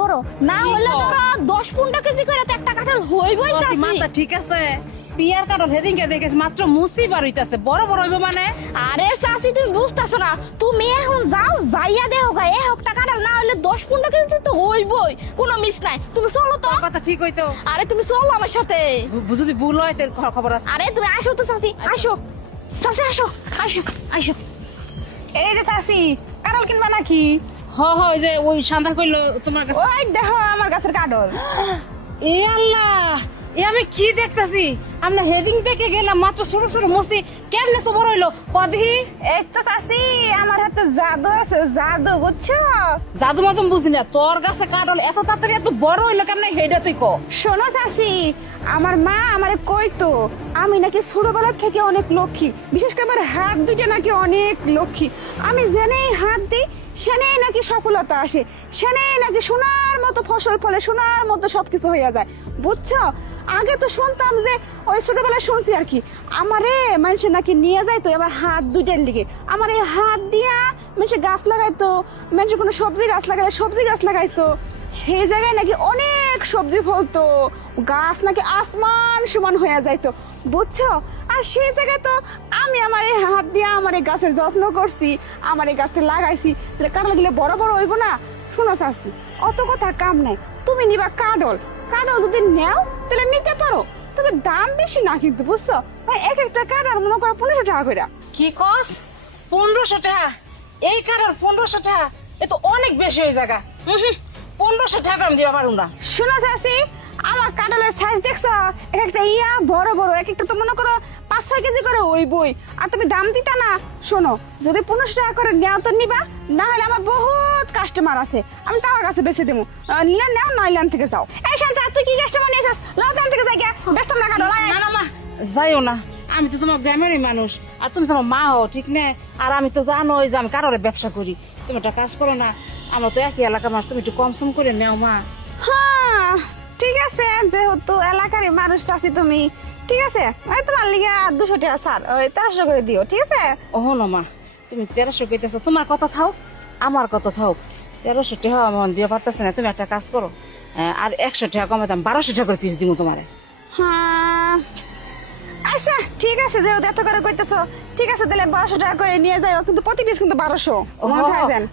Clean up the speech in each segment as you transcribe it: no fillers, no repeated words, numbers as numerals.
বড় না হলে ধরো 10-15 কেজি করে তো একটা কাঁঠাল হইবই চাচি। মাথা ঠিক আছে, পিয়ার কাঁঠাল হেদিনকে দেখেছি মাত্র মুসি বার হইতাছে, বড় বড় হইব মানে। আরে চাচি তুমি বুঝতেছো না, তুমি এখন যাও যাইয়া দেও গা এ একটা কাঁঠাল না হলে 10-15 কেজি তো হইবই, কোনো মিস নাই। তুমি চলো তো। কথা ঠিক হইতো। আরে তুমি চলো আমার সাথে। যদি ভুল হয় তোর খবর আছে। আরে তুমি আসো তো চাচি, আসো চাচি, আসো আসো আসো। এই যে চাচি, কাঁঠাল কিনবা নাকি? ওই যে ওই সন্ধ্যা কইলো তোমার কাছে। ওই দেখো আমার গাছের কাঁঠাল। এ আল্লাহ, এ আমি কি দেখতেছি? আমরা হেদিং থেকে গেলাম মাত্র ছোট ছোট মসি, কেমনে তো বড় হইলো কদি? এই তো চাচি, আমার হাতে জাদু আছে, জাদু বুঝছো? জাদু মাদুম বুঝি না, তোর কাছে কাঁঠাল এত তাড়াতাড়ি এত বড় হইলো কেমনে হেডা তুই কো। শোনো চাচি, আমার মা আমারে কইতো আমি নাকি ছোটবেলা থেকে অনেক লক্ষ্মী, বিশেষ করে আমার হাত দুইটা নাকি অনেক লক্ষ্মী। আমি জেনেই হাত দিই সেনেই নাকি সফলতা আসে, সেনেই নাকি সোনার মতো ফসল ফলে, সোনার মতো সবকিছু হইয়া যায়, বুঝছো? আগে তো শুনতাম যে ওই ছোটবেলায় শুনছি আর কি, আমারে মানুষে নাকি নিয়ে যাইতো এবার হাত দুইটার লিগে, আমার এই হাত দিয়া মানুষে গাছ লাগাইতো, মানুষে কোনো সবজি গাছ লাগাইলে সবজি গাছ লাগাইতো, সেই জায়গায় নাকি অনেক সবজি ফলতো, গাছ নাকি আসমান সমান হয়ে যাইতো, বুঝছো? আর সেই জায়গায় তো আমি আমার এই হাত দিয়ে আমার এই গাছের যত্ন করছি, আমার এই গাছটা লাগাইছি, তাহলে কাঁঠাল গেলে বড় বড় হইব না? শোনো চাচি, অত কথার কাম নাই, তুমি নিবা কাঁঠাল, কাঁঠাল যদি নেও তাহলে নিতে পারো, তবে দাম বেশি না কিন্তু, বুঝছো? ভাই এক একটা কাঁঠাল মনে করো 1500 টাকা করে। কি কস? 1500 টাকা? এই কাঁঠাল 1500 টাকা? এ তো অনেক বেশি হয়ে জায়গা। 1500 টাকা আমি দিবা পারুম না। শোনো চাচি, আমার কাঁঠালের সাইজ দেখছো? এক একটা ইয়া বড় বড়, এক একটা তো মনে করো 5-6 কেজি করে ওই বই, আর তুমি দাম দিতা না। শোনো, যদি 1500 টাকা করে নেও তো নিবা, না হলে আমার বহুত কাস্টমার আছে, আমি তার কাছে বেঁচে দেবো, নিলে নেও নইলে আন থেকে যাও। এই শান্তা, তুই কি কাস্টমার নিয়েছিস? লতান থেকে যাই গিয়া ব্যস্ত না কাঁঠাল। না না মা, যাইও না, আমি তো তোমার গ্রামেরই মানুষ, আর তুমি তোমার মা হও, ঠিক না? আর আমি তো জানোই যে আমি কারোর ব্যবসা করি, তুমি একটা কাজ করো না, আমরা তো একই এলাকার মানুষ, তুমি একটু কম সম করে নেও মা। হ্যাঁ ঠিক আছে, যেহেতু এলাকারই মানুষ চাচি তুমি, ঠিক আছে, ওই তোমার লিগে 200 টাকা ছাড়, ওই 1300 করে দিও, ঠিক আছে? ওহ না মা, তুমি 1300 কইতেছো, তোমার কথা থাও আমার কথা থাও, 1300 টাকা আমি দিয়ে পারতেছি না, তুমি একটা কাজ করো, আর 100 টাকা কমে দাম 1200 টাকা করে পিস দিব তোমারে। হ্যাঁ আচ্ছা ঠিক আছে, যেহেতু এত করে কইতেছো, ঠিক আছে তাহলে 1200 টাকা করে নিয়ে যাও, কিন্তু প্রতি পিস কিন্তু 1200 মাথায় যান।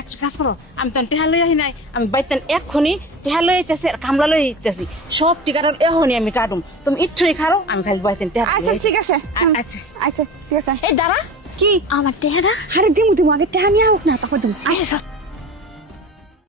একটা কাজ করো, আমি তো টেহা লই আহি নাই, আমি বাইতেন এক্ষুনি টেহা লই আইতেছি আর কামলা লই আইতেছি, সব টিকাটার এখনই আমি কাটুম, তুমি একটুই খারো, আমি খালি বাইতেন টেহা। আচ্ছা ঠিক আছে, আচ্ছা আচ্ছা ঠিক আছে। এই দাঁড়া, কি আমার টেহারা আরে দিমু দিমু, আগে টাকা নিয়ে হোক না, তারপর দিমু। আচ্ছা